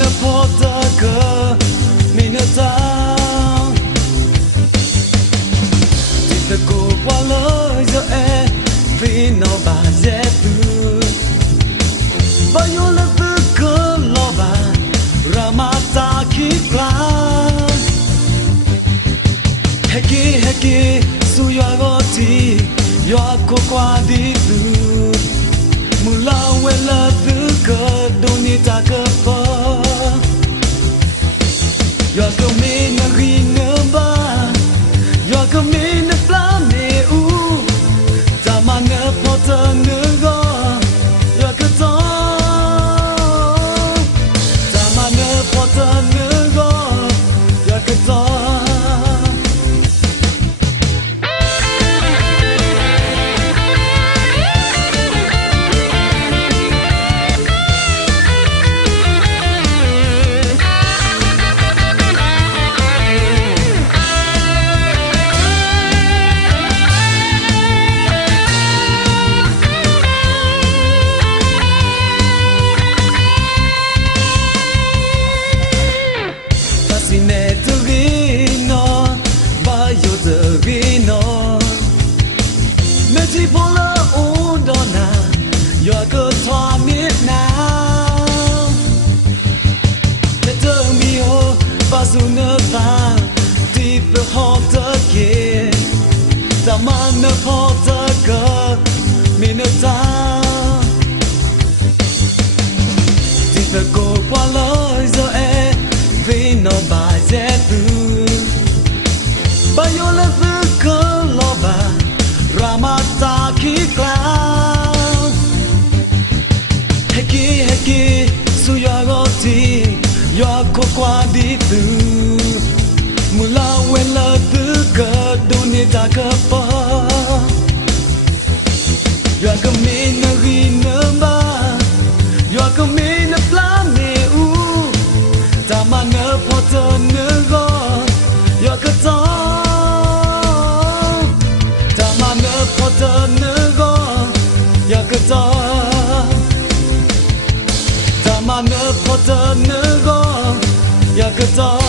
na porta ke minata Tita ko pala yo vì nó bà dễ từ bao nhiêu là tư cơ lo bà ra mà ta khi qua heki suya goti yo ko qua đi từ mula wela tư cơ doni ta cơ pa yo ko me na ri na ba yo ko me na plan me u ta ma na porta na go yo ko to ta ma na porta na go yo ko to Mana porta ke minata Tita ko qua lối giờ vì nó bà dễ từ bao nhiêu là tư cơ lo bà ra mà ta khi clown heki suya goti yo ko qua đi từ mula wela tư cơ doni ta cơ pa yo ko me na ri na ba yo ko me na plan me u ta ma na porta na go yo ko to ta ma na porta na go yo ko to ta ma na porta na go yo ko to